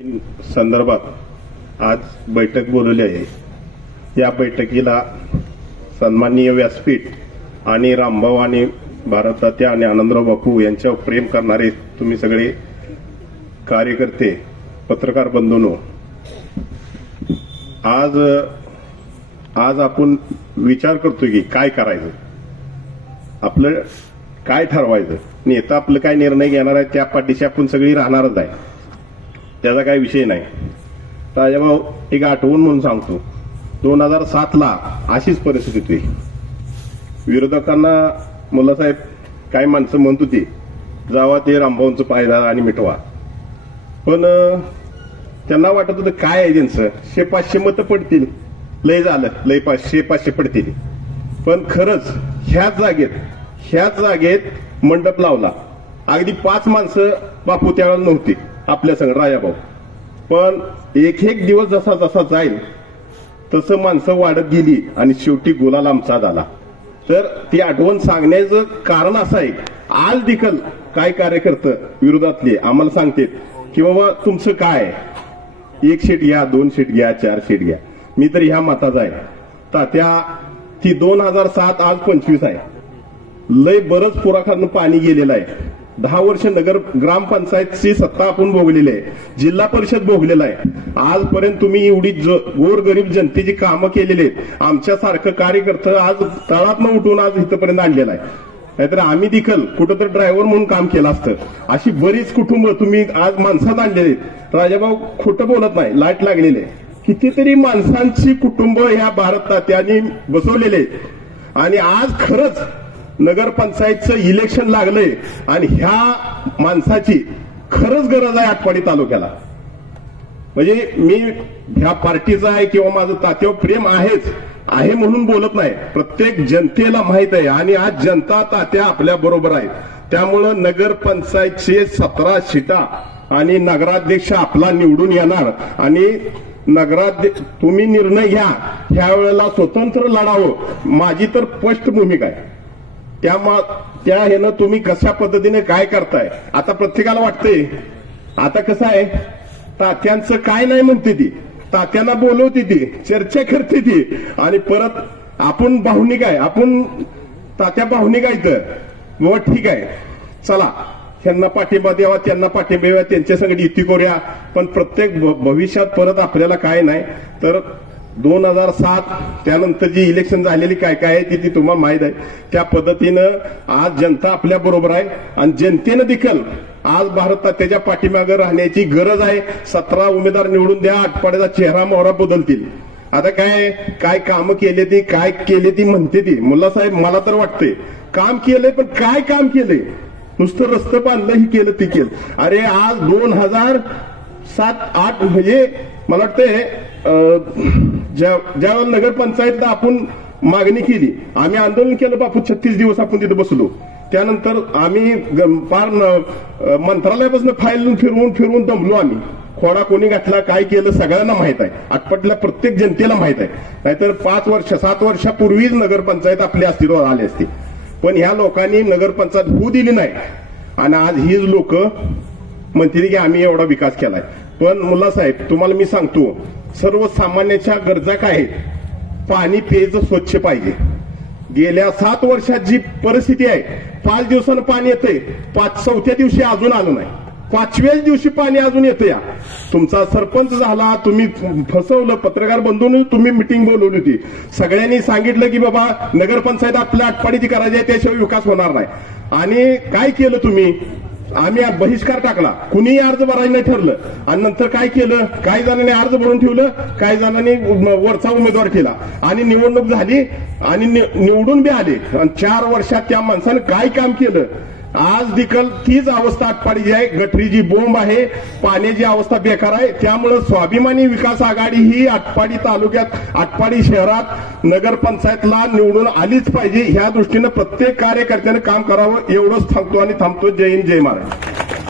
संदर्भात आज बैठक बोलवली आहे। या बैठकीला सन्माननीय व्यासपीठ आणि रामभाऊ आणि भारततात्या आणि आनंदराव बापू यांच्यावर प्रेम करणारे तुम्ही सगळे कार्यकर्ते, पत्रकार बंधूंनो, आज आपण विचार करतोय की काय करायचं, आपलं काय ठरवायचं। नेता आपलं काय निर्णय घेणार आहे त्या पाठीशी आपण सगळी राहणारच आहे, त्याचा काही विषय नाही। राजाभाऊ, एक आठवण म्हणून सांगतो, 2007 ला अशीच परिस्थिती होती। विरोधकांना मुलासाहेब काही माणसं म्हणत होती जावा ते रामभाऊंचं पायदा आणि मिटवा, पण त्यांना वाटत होतं काय आहे त्यांचं 100-500 मतं पडतील, लय झालं, लय 500 पडतील। पण खरंच ह्याच जागेत मंडप लावला, अगदी 5 माणसं बापू त्यावेळेला नव्हती आपल्या संग राजाभाऊ, पण एक दिवस जसा जाईल तसं माणसं वाढत गेली आणि शेवटी गुलाल आमचा झाला। तर ती आठवण सांगण्याचं कारण असं आहे, आज देखील काय कार्यकर्ते विरोधातले आम्हाला सांगतात की बाबा तुमचं काय 1 शीट घ्या, 2 शीट घ्या, 4 शीट घ्या। मी तर ह्या मताचा आहे। तात्या ती 2007 आज 25 आहे, लय बरंच पुराखानं पाणी गेलेलं आहे। 10 वर्ष नगर ग्रामपंचायतची सत्ता आपण भोगलेली आहे, जिल्हा परिषद भोगलेला आहे। आजपर्यंत तुम्ही एवढी गोरगरीब जनतेची कामं केलेली आहेत। आमच्यासारखं कार्यकर्ते आज तळातनं उठून आज इथपर्यंत आणलेला आहे, नाहीतर आम्ही देखील कुठं तर ड्रायव्हर म्हणून काम केलं असतं। अशी बरीच कुटुंब तुम्ही आज माणसात आणलेली आहेत। राजाभाऊ खोटं बोलत नाही, लाट लागलेले कितीतरी माणसांची कुटुंब ह्या भारततात्यांनी बसवलेले आहेत। आणि आज खरंच नगरपंचायतचं इलेक्शन लागलंय आणि ह्या माणसाची खरंच गरज आहे आटपाडी तालुक्याला। म्हणजे मी ह्या पार्टीचा आहे किंवा माझं तात्यावर प्रेम आहे म्हणून बोलत नाही, प्रत्येक जनतेला माहित आहे आणि आज जनता तात्या आपल्या बरोबर आहे। त्यामुळं नगरपंचायतचे 17 सीटा आणि नगराध्यक्ष आपला निवडून येणार आणि नगराध्यक्ष तुम्ही निर्णय घ्या, ह्या वेळेला स्वतंत्र लढावं माझी तर स्पष्ट भूमिका आहे। त्या ह्यानं तुम्ही कशा पद्धतीने काय करताय, आता प्रत्येकाला वाटतंय आता कसं आहे, तात्यांचं काय नाही म्हणते ती, तात्यांना बोलवते ती, चर्चा करते ती आणि परत आपण भावनिक आहे, आपण तात्या भावनिक आहे तर बाबा ठीक आहे चला ह्यांना पाठिंबा द्यावा, त्यांना पाठिंबा द्यावा, त्यांच्या संगत युती करूया। पण प्रत्येक भविष्यात परत आपल्याला काय नाही तर 2007 त्यानंतर जी इलेक्शन झालेली काय आहे ती तुम्हाला माहित आहे। त्या पद्धतीनं आज जनता आपल्या बरोबर आहे आणि जनतेनं देखील आज भारततात्याच्या पाठीमागे राहण्याची गरज आहे। 17 उमेदवार निवडून द्या, आटपाड्याचा चेहरा मोहरा बदलतील। आता काय कामं केले ती, काय केले ती म्हणते ती मुल्लासाहेब, मला तर वाटतंय काम केलंय, पण काय काम केलंय, नुसतं रस्तं बांधलं ही केलं ती केलं। अरे आज 2007-8 म्हणजे मला वाटतंय ज्यावेळेला नगरपंचायतला आपण मागणी केली, आम्ही आंदोलन केलं बापू, 36 दिवस आपण तिथे बसलो। त्यानंतर आम्ही फार मंत्रालयापासून फाईल फिरवून दमलो आम्ही, खोडा कोणी घातला काय केलं सगळ्यांना माहित आहे, आटपाडीला प्रत्येक जनतेला माहित आहे। नाहीतर 7 वर्षापूर्वीच नगरपंचायत आपली अस्तित्वात आली असती, पण ह्या लोकांनी नगरपंचायत होऊ दिली नाही आणि आज हीच लोक म्हणतील की आम्ही एवढा विकास केलाय। पण मुल्लासाहेब तुम्हाला मी सांगतो, सर्वसामान्याच्या गरजा काय आहेत, पाणी प्यायचं स्वच्छ पाहिजे। गेल्या 7 वर्षात जी परिस्थिती आहे, 5 दिवसानं पाणी येतंय, 4थ्या दिवशी अजून आलं नाही, 5व्या दिवशी पाणी अजून येतं। या तुमचा सरपंच झाला, तुम्ही फसवलं, पत्रकार बंधूंनी तुम्ही मिटिंग बोलवली होती, सगळ्यांनी सांगितलं की बाबा नगरपंचायत आपल्या आटपाडीची करायची आहे, त्याशिवाय विकास होणार नाही। आणि काय केलं तुम्ही, आम्ही बहिष्कार टाकला, कुणीही अर्ज भरायला नाही ठरलं आणि नंतर काय केलं, काही जणांनी अर्ज भरून ठेवलं, काही जणांनी वरचा उमेदवार केला आणि निवडणूक झाली आणि निवडून बी आले आणि 4 वर्षात त्या माणसानं काय काम केलं। आज देखील तीच अवस्था आटपाडीची आहे, गटरीची बोंब आहे, पाण्याची अवस्था बेकार आहे। त्यामुळे स्वाभिमानी विकास आघाडी ही आटपाडी तालुक्यात, आटपाडी शहरात नगरपंचायतला निवडून आलीच पाहिजे, ह्या दृष्टीनं प्रत्येक कार्यकर्त्यानं काम करावं एवढंच सांगतो आणि थांबतो। जय हिंद, जय महाराष्ट्र।